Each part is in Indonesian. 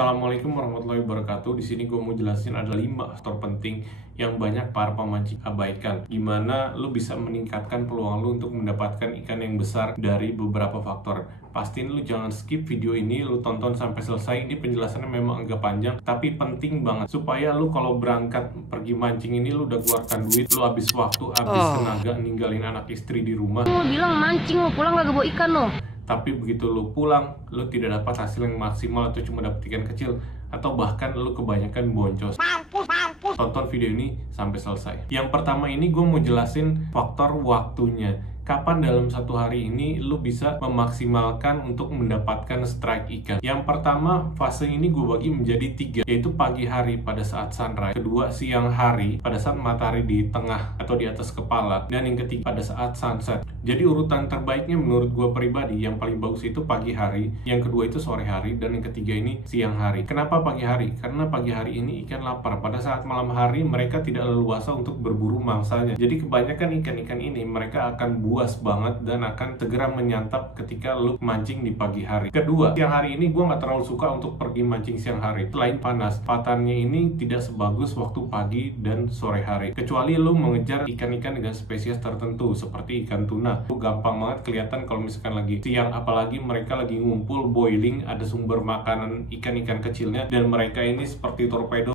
Assalamualaikum warahmatullahi wabarakatuh. Di sini gue mau jelasin ada 5 faktor penting yang banyak para pemancing abaikan. Gimana lu bisa meningkatkan peluang lu untuk mendapatkan ikan yang besar dari beberapa faktor. Pastiin lu jangan skip video ini, lu tonton sampai selesai. Ini penjelasannya memang agak panjang, tapi penting banget supaya lu kalau berangkat pergi mancing ini lu udah keluarkan duit, lu habis waktu, habis tenaga ninggalin anak istri di rumah. Lu bilang mancing, lu pulang gak bawa ikan lo. Tapi begitu lu pulang, lu tidak dapat hasil yang maksimal atau cuma dapat ikan kecil, atau bahkan lu kebanyakan boncos. Tonton video ini sampai selesai. Yang pertama ini gue mau jelasin faktor waktunya. Kapan dalam satu hari ini lu bisa memaksimalkan untuk mendapatkan strike ikan. Yang pertama, fase ini gue bagi menjadi 3, yaitu pagi hari pada saat sunrise, kedua siang hari pada saat matahari di tengah atau di atas kepala, dan yang ketiga pada saat sunset. Jadi urutan terbaiknya menurut gue pribadi, yang paling bagus itu pagi hari, yang kedua itu sore hari, dan yang ketiga ini siang hari. Kenapa pagi hari? Karena pagi hari ini ikan lapar. Pada saat malam hari mereka tidak leluasa untuk berburu mangsanya. Jadi kebanyakan ikan-ikan ini mereka akan buas banget dan akan segera menyantap ketika lu mancing di pagi hari. Kedua, siang hari ini gue nggak terlalu suka untuk pergi mancing siang hari. Selain panas, patannya ini tidak sebagus waktu pagi dan sore hari. Kecuali lu mengejar ikan-ikan dengan spesies tertentu seperti ikan tuna. Lu gampang banget kelihatan kalau misalkan lagi siang, apalagi mereka lagi ngumpul boiling, ada sumber makanan ikan-ikan kecilnya, dan mereka ini seperti torpedo.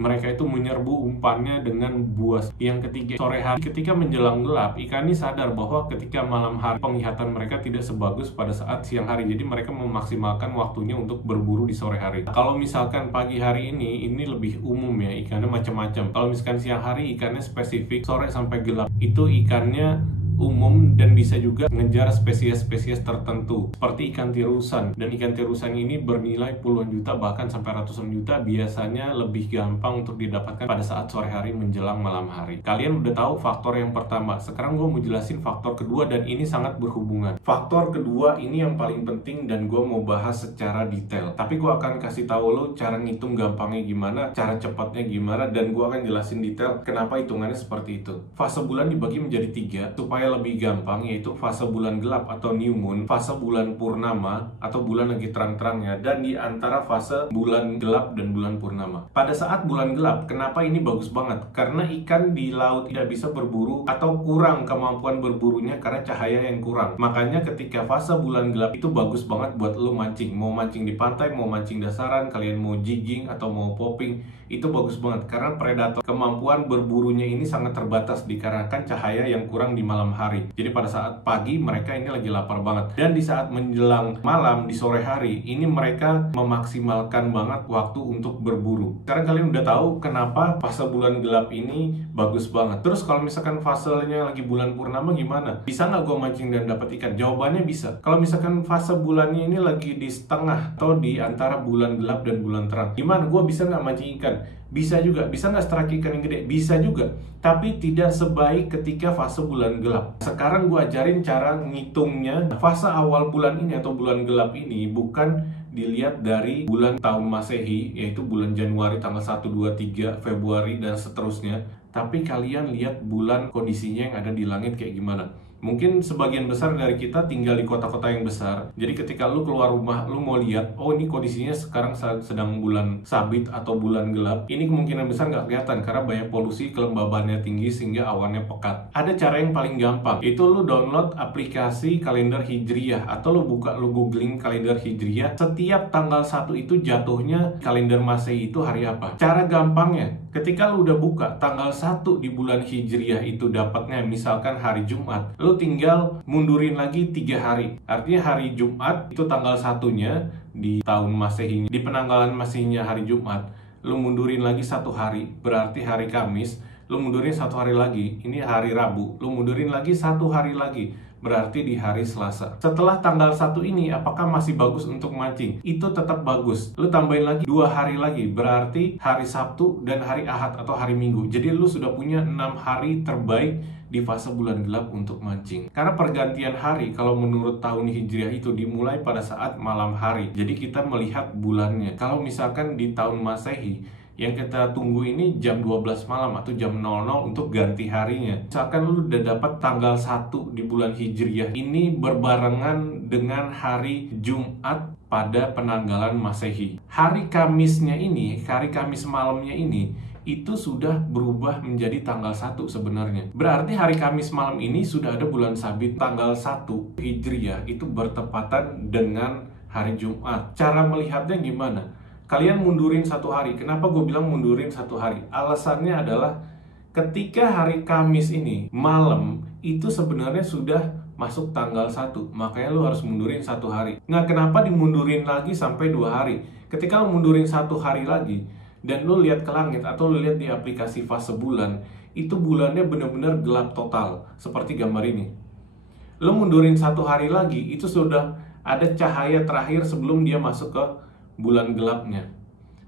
Mereka itu menyerbu umpannya dengan buas. Yang ketiga, sore hari ketika menjelang gelap, ikan ini sadar bahwa ketika malam hari penglihatan mereka tidak sebagus pada saat siang hari. Jadi mereka memaksimalkan waktunya untuk berburu di sore hari. Kalau misalkan pagi hari ini lebih umum ya, ikannya macam-macam. Kalau misalkan siang hari ikannya spesifik, sore sampai gelap itu ikannya umum dan bisa juga ngejar spesies-spesies tertentu seperti ikan tirusan, dan ikan tirusan ini bernilai puluhan juta bahkan sampai ratusan juta. Biasanya lebih gampang untuk didapatkan pada saat sore hari menjelang malam hari. Kalian udah tahu faktor yang pertama. Sekarang gue mau jelasin faktor kedua, dan ini sangat berhubungan. Faktor kedua ini yang paling penting dan gue mau bahas secara detail, tapi gue akan kasih tahu lo cara ngitung gampangnya gimana, cara cepatnya gimana, dan gue akan jelasin detail kenapa hitungannya seperti itu. Fase bulan dibagi menjadi 3 supaya lebih gampang, yaitu fase bulan gelap atau new moon, fase bulan purnama atau bulan lagi terang-terangnya, dan di antara fase bulan gelap dan bulan purnama. Pada saat bulan gelap, kenapa ini bagus banget? Karena ikan di laut tidak bisa berburu atau kurang kemampuan berburunya karena cahaya yang kurang. Makanya ketika fase bulan gelap itu bagus banget buat lo mancing. Mau mancing di pantai, mau mancing dasaran, kalian mau jigging atau mau popping, itu bagus banget karena predator kemampuan berburunya ini sangat terbatas dikarenakan cahaya yang kurang di malam hari. Jadi pada saat pagi mereka ini lagi lapar banget, dan di saat menjelang malam di sore hari ini mereka memaksimalkan banget waktu untuk berburu. Sekarang kalian udah tahu kenapa fase bulan gelap ini bagus banget. Terus kalau misalkan fasenya lagi bulan purnama gimana? Bisa nggak gue mancing dan dapat ikan? Jawabannya bisa. Kalau misalkan fase bulannya ini lagi di setengah atau di antara bulan gelap dan bulan terang, gimana? Gue bisa nggak mancing ikan? Bisa juga. Bisa nggak strike ikan yang gede? Bisa juga. Tapi tidak sebaik ketika fase bulan gelap. Sekarang gue ajarin cara ngitungnya. Fase awal bulan ini atau bulan gelap ini bukan dilihat dari bulan tahun Masehi, yaitu bulan Januari tanggal 1, 2, 3, Februari, dan seterusnya. Tapi kalian lihat bulan kondisinya yang ada di langit kayak gimana. Mungkin sebagian besar dari kita tinggal di kota-kota yang besar. Jadi ketika lu keluar rumah, lu mau lihat, oh ini kondisinya sekarang sedang bulan sabit atau bulan gelap. Ini kemungkinan besar nggak kelihatan karena banyak polusi, kelembabannya tinggi sehingga awannya pekat. Ada cara yang paling gampang, itu lu download aplikasi kalender Hijriyah atau lu googling kalender Hijriyah. Setiap tanggal 1 itu jatuhnya kalender Masehi itu hari apa. Cara gampangnya, ketika lu udah buka tanggal 1 di bulan Hijriyah itu dapatnya misalkan hari Jumat, lu tinggal mundurin lagi 3 hari. Artinya hari Jumat itu tanggal 1-nya di tahun Masehi, di penanggalan Masehinya hari Jumat, lu mundurin lagi 1 hari, berarti hari Kamis. Lu mundurin 1 hari lagi, ini hari Rabu. Lu mundurin lagi 1 hari lagi, berarti di hari Selasa. Setelah tanggal 1 ini, apakah masih bagus untuk mancing? Itu tetap bagus. Lu tambahin lagi 2 hari lagi, berarti hari Sabtu dan hari Ahad atau hari Minggu. Jadi lu sudah punya 6 hari terbaik di fase bulan gelap untuk mancing. Karena pergantian hari kalau menurut tahun Hijriah itu dimulai pada saat malam hari. Jadi kita melihat bulannya. Kalau misalkan di tahun Masehi Yang kita tunggu ini jam 12 malam atau jam 00 untuk ganti harinya. Misalkan lu udah dapat tanggal 1 di bulan Hijriah, ini berbarengan dengan hari Jumat pada penanggalan Masehi. Hari Kamisnya ini, hari Kamis malamnya ini, itu sudah berubah menjadi tanggal 1 sebenarnya. Berarti hari Kamis malam ini sudah ada bulan sabit. Tanggal 1 Hijriah itu bertepatan dengan hari Jumat. Cara melihatnya gimana? Kalian mundurin 1 hari. Kenapa gue bilang mundurin 1 hari? Alasannya adalah ketika hari Kamis ini malam itu sebenarnya sudah masuk tanggal 1. Makanya lu harus mundurin 1 hari. Nah, kenapa dimundurin lagi sampai 2 hari? Ketika lu mundurin 1 hari lagi dan lu lihat ke langit atau lu lihat di aplikasi fase bulan, itu bulannya benar-benar gelap total seperti gambar ini. Lu mundurin 1 hari lagi, itu sudah ada cahaya terakhir sebelum dia masuk ke bulan gelapnya.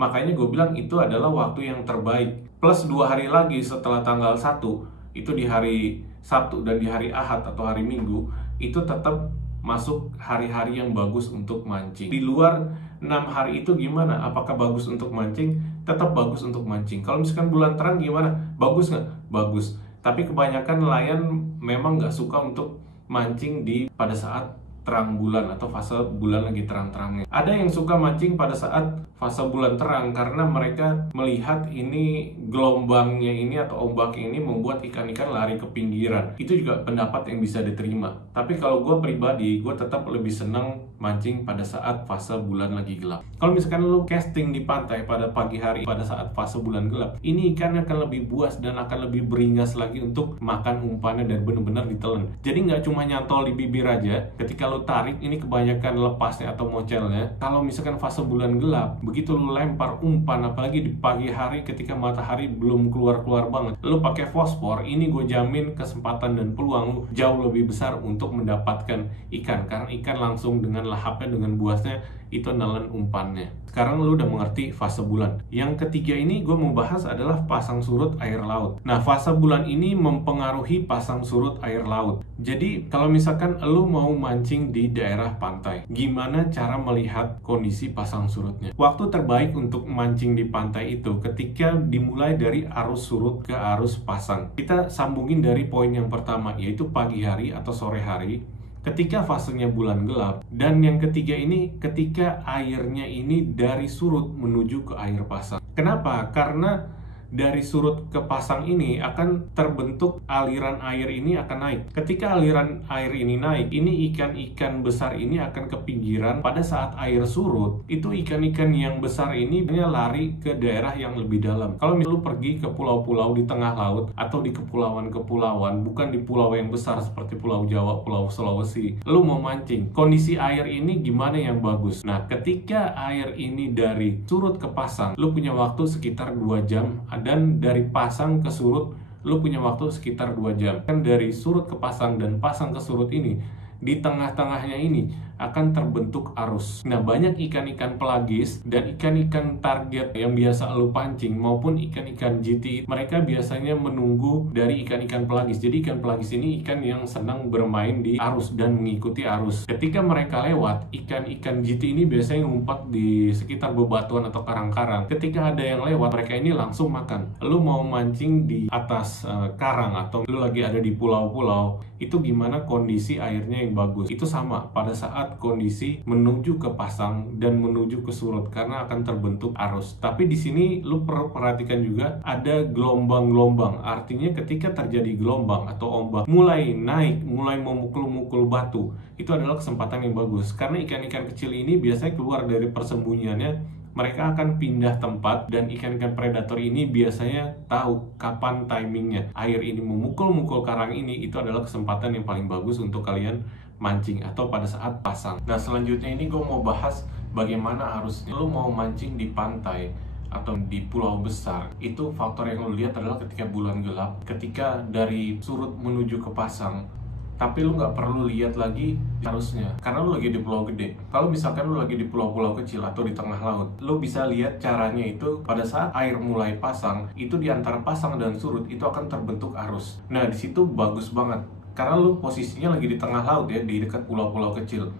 Makanya gue bilang itu adalah waktu yang terbaik. Plus 2 hari lagi setelah tanggal 1, itu di hari Sabtu dan di hari Ahad atau hari Minggu, itu tetap masuk hari-hari yang bagus untuk mancing. Di luar 6 hari itu gimana? Apakah bagus untuk mancing? Tetap bagus untuk mancing. Kalau misalkan bulan terang gimana? Bagus nggak? Bagus. Tapi kebanyakan nelayan memang nggak suka untuk mancing pada saat terang bulan atau fase bulan lagi terang-terangnya. Ada yang suka mancing pada saat fase bulan terang karena mereka melihat ini gelombangnya ini atau ombaknya ini membuat ikan-ikan lari ke pinggiran. Itu juga pendapat yang bisa diterima. Tapi kalau gue pribadi, gue tetap lebih senang mancing pada saat fase bulan lagi gelap. Kalau misalkan lo casting di pantai pada pagi hari pada saat fase bulan gelap, ini ikan akan lebih buas dan akan lebih beringas lagi untuk makan umpannya dan benar-benar ditelan. Jadi nggak cuma nyantol di bibir aja. Ketika lo tarik, ini kebanyakan lepasnya atau mocelnya. Kalau misalkan fase bulan gelap, begitu lo lempar umpan, apalagi di pagi hari ketika matahari belum keluar-keluar banget, lo pakai fosfor, ini gue jamin kesempatan dan peluang lo jauh lebih besar untuk mendapatkan ikan. Karena ikan langsung dengan lahapnya, dengan buasnya, itu nelen umpannya. Sekarang lu udah mengerti fase bulan. Yang ketiga ini gue mau bahas adalah pasang surut air laut. Nah, fase bulan ini mempengaruhi pasang surut air laut. Jadi kalau misalkan lu mau mancing di daerah pantai, gimana cara melihat kondisi pasang surutnya? Waktu terbaik untuk mancing di pantai itu ketika dimulai dari arus surut ke arus pasang. Kita sambungin dari poin yang pertama, yaitu pagi hari atau sore hari, ketika fasenya bulan gelap. Dan yang ketiga ini ketika airnya ini dari surut menuju ke air pasang. Kenapa? Karena dari surut ke pasang ini akan terbentuk aliran air ini akan naik. Ketika aliran air ini naik, ini ikan-ikan besar ini akan ke pinggiran. Pada saat air surut, itu ikan-ikan yang besar ini lari ke daerah yang lebih dalam. Kalau misalnya lu pergi ke pulau-pulau di tengah laut atau di kepulauan-kepulauan, bukan di pulau yang besar seperti Pulau Jawa, Pulau Sulawesi, lu mau mancing, kondisi air ini gimana yang bagus? Nah, ketika air ini dari surut ke pasang, lu punya waktu sekitar 2 jam. Dan dari pasang ke surut lu punya waktu sekitar 2 jam. Kan dari surut ke pasang dan pasang ke surut ini, di tengah-tengahnya ini akan terbentuk arus. Nah, banyak ikan-ikan pelagis dan ikan-ikan target yang biasa lu pancing maupun ikan-ikan GT, mereka biasanya menunggu dari ikan-ikan pelagis. Jadi ikan pelagis ini ikan yang senang bermain di arus dan mengikuti arus. Ketika mereka lewat, ikan-ikan GT ini biasanya ngumpet di sekitar bebatuan atau karang-karang. Ketika ada yang lewat, mereka ini langsung makan. Lu mau mancing di atas karang atau lu lagi ada di pulau-pulau, itu gimana kondisi airnya yang bagus? Itu sama pada saat kondisi menuju ke pasang dan menuju ke surut karena akan terbentuk arus. Tapi di sini lu perlu perhatikan juga ada gelombang-gelombang. Artinya ketika terjadi gelombang atau ombak mulai naik, mulai memukul-mukul batu, itu adalah kesempatan yang bagus. Karena ikan-ikan kecil ini biasanya keluar dari persembunyiannya, mereka akan pindah tempat dan ikan-ikan predator ini biasanya tahu kapan timingnya. Air ini memukul-mukul karang ini, itu adalah kesempatan yang paling bagus untuk kalian mancing atau pada saat pasang. Nah, selanjutnya ini gue mau bahas bagaimana harusnya lu mau mancing di pantai atau di pulau besar. Itu faktor yang lu lihat adalah ketika bulan gelap, ketika dari surut menuju ke pasang. Tapi lu nggak perlu lihat lagi arusnya karena lu lagi di pulau gede. Kalau misalkan lu lagi di pulau-pulau kecil atau di tengah laut, lu bisa lihat caranya itu pada saat air mulai pasang, itu di antara pasang dan surut itu akan terbentuk arus. Nah, di situ bagus banget karena lu posisinya lagi di tengah laut ya, di dekat pulau-pulau kecil.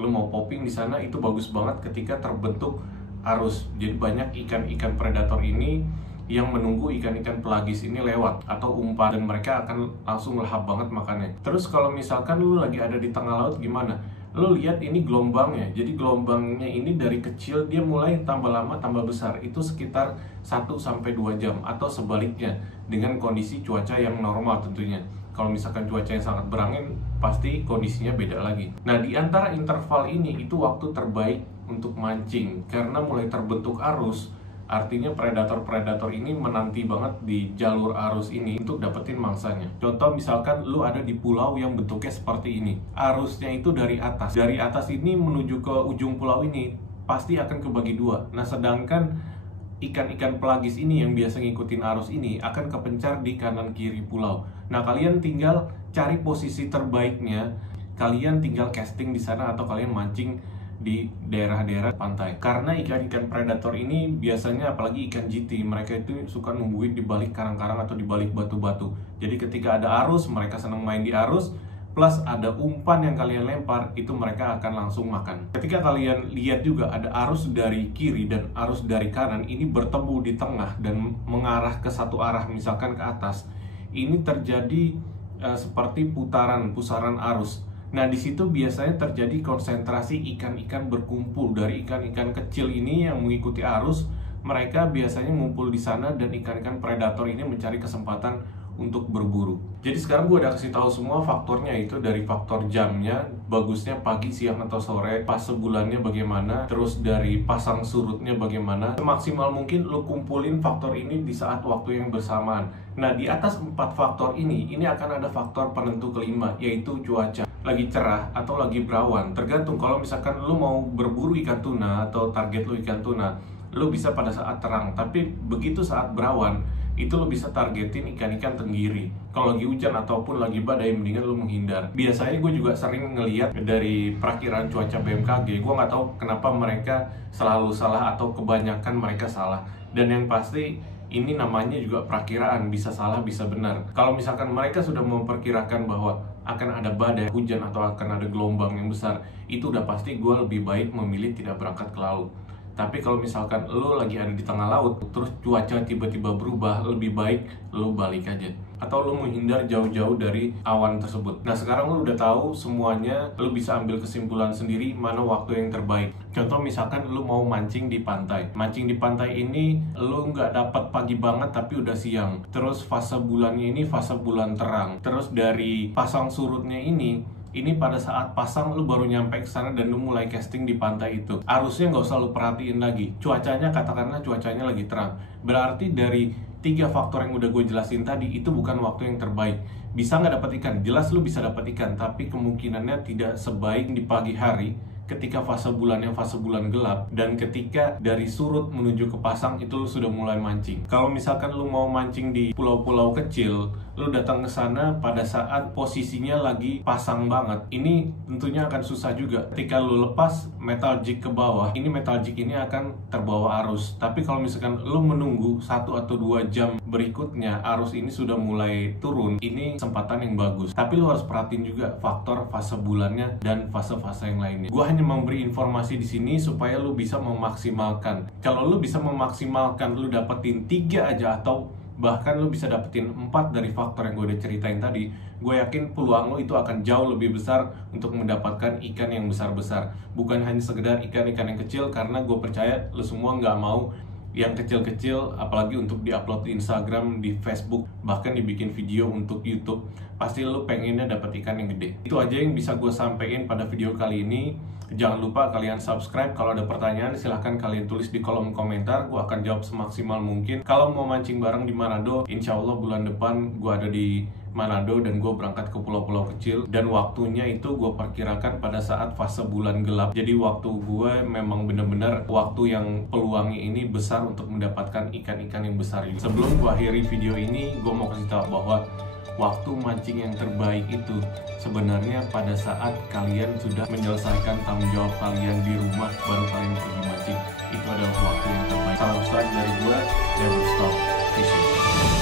Lu mau popping di sana itu bagus banget ketika terbentuk arus. Jadi banyak ikan-ikan predator ini yang menunggu ikan-ikan pelagis ini lewat atau umpan, dan mereka akan langsung lahap banget makannya. Terus kalau misalkan lu lagi ada di tengah laut gimana? Lu lihat ini gelombangnya. Jadi gelombangnya ini dari kecil dia mulai tambah lama tambah besar. Itu sekitar 1-2 jam atau sebaliknya dengan kondisi cuaca yang normal tentunya. Kalau misalkan cuaca yang sangat berangin, pasti kondisinya beda lagi. Nah, di antara interval ini itu waktu terbaik untuk mancing karena mulai terbentuk arus. Artinya predator-predator ini menanti banget di jalur arus ini untuk dapetin mangsanya. Contoh misalkan lu ada di pulau yang bentuknya seperti ini. Arusnya itu dari atas. Dari atas ini menuju ke ujung pulau ini pasti akan kebagi dua. Nah, sedangkan ikan-ikan pelagis ini yang biasa ngikutin arus ini akan kepencar di kanan kiri pulau. Nah, kalian tinggal cari posisi terbaiknya. Kalian tinggal casting di sana atau kalian mancing di daerah-daerah pantai. Karena ikan-ikan predator ini biasanya, apalagi ikan GT, mereka itu suka nungguin di balik karang-karang atau di balik batu-batu. Jadi ketika ada arus, mereka senang main di arus, plus ada umpan yang kalian lempar, itu mereka akan langsung makan. Ketika kalian lihat juga ada arus dari kiri dan arus dari kanan, ini bertemu di tengah dan mengarah ke satu arah, misalkan ke atas. Ini terjadi seperti pusaran arus. Nah, di situ biasanya terjadi konsentrasi ikan-ikan berkumpul. Dari ikan-ikan kecil ini yang mengikuti arus, mereka biasanya ngumpul di sana dan ikan-ikan predator ini mencari kesempatan untuk berburu. Jadi sekarang gue udah kasih tahu semua faktornya, itu dari faktor jamnya, bagusnya pagi, siang, atau sore, fase bulannya bagaimana, terus dari pasang surutnya bagaimana. Semaksimal mungkin lo kumpulin faktor ini di saat waktu yang bersamaan. Nah, di atas 4 faktor ini akan ada faktor penentu kelima, yaitu cuaca. Lagi cerah atau lagi berawan, tergantung. Kalau misalkan lo mau berburu ikan tuna atau target lo ikan tuna, lo bisa pada saat terang. Tapi begitu saat berawan, itu lo bisa targetin ikan-ikan tenggiri. Kalau lagi hujan ataupun lagi badai, mendingan lo menghindar. Biasanya gue juga sering ngeliat dari perakiran cuaca BMKG, gue nggak tahu kenapa mereka selalu salah atau kebanyakan mereka salah. Dan yang pasti ini namanya juga perakiraan, bisa salah bisa benar. Kalau misalkan mereka sudah memperkirakan bahwa akan ada badai, hujan, atau akan ada gelombang yang besar, itu udah pasti gue lebih baik memilih tidak berangkat ke laut. Tapi kalau misalkan lo lagi ada di tengah laut, terus cuaca tiba-tiba berubah, lebih baik lo balik aja. Atau lo menghindar jauh-jauh dari awan tersebut. Nah, sekarang lo udah tahu semuanya, lo bisa ambil kesimpulan sendiri mana waktu yang terbaik. Contoh misalkan lo mau mancing di pantai. Mancing di pantai ini lo nggak dapat pagi banget tapi udah siang. Terus fase bulannya ini fase bulan terang. Terus dari pasang surutnya ini pada saat pasang lu baru nyampe ke sana dan lu mulai casting di pantai itu. Arusnya nggak usah lu perhatiin lagi. Cuacanya, katakanlah cuacanya lagi terang. Berarti dari 3 faktor yang udah gue jelasin tadi, itu bukan waktu yang terbaik. Bisa nggak dapat ikan? Jelas lu bisa dapat ikan, tapi kemungkinannya tidak sebaik di pagi hari ketika fase bulannya fase bulan gelap, dan ketika dari surut menuju ke pasang itu lu sudah mulai mancing. Kalau misalkan lu mau mancing di pulau-pulau kecil, lu datang ke sana pada saat posisinya lagi pasang banget, ini tentunya akan susah juga. Ketika lu lepas metal jig ke bawah, ini metal jig ini akan terbawa arus. Tapi kalau misalkan lu menunggu 1 atau 2 jam berikutnya arus ini sudah mulai turun, ini kesempatan yang bagus. Tapi lu harus perhatiin juga faktor fase bulannya dan fase-fase yang lainnya. Gua hanya memberi informasi di sini supaya lu bisa memaksimalkan. Kalau lu bisa memaksimalkan, lu dapetin 3 aja atau bahkan lu bisa dapetin 4 dari faktor yang gue udah ceritain tadi, gue yakin peluang lu itu akan jauh lebih besar untuk mendapatkan ikan yang besar-besar. Bukan hanya sekedar ikan-ikan yang kecil, karena gue percaya lu semua nggak mau yang kecil-kecil, apalagi untuk diupload di Instagram, di Facebook, bahkan dibikin video untuk YouTube. Pasti lu pengennya dapet ikan yang gede. Itu aja yang bisa gue sampaikan pada video kali ini. Jangan lupa kalian subscribe. Kalau ada pertanyaan silahkan kalian tulis di kolom komentar, gue akan jawab semaksimal mungkin. Kalau mau mancing bareng di Manado, insya Allah bulan depan gue ada di Manado dan gue berangkat ke pulau-pulau kecil, dan waktunya itu gue perkirakan pada saat fase bulan gelap. Jadi waktu gue memang bener-bener waktu yang peluangnya ini besar untuk mendapatkan ikan-ikan yang besar juga. Sebelum gue akhiri video ini, gue mau kasih tahu bahwa waktu mancing yang terbaik itu sebenarnya pada saat kalian sudah menyelesaikan tanggung jawab kalian di rumah, baru kalian pergi mancing. Itu adalah waktu yang terbaik. Salam strike dari gue, never stop fishing.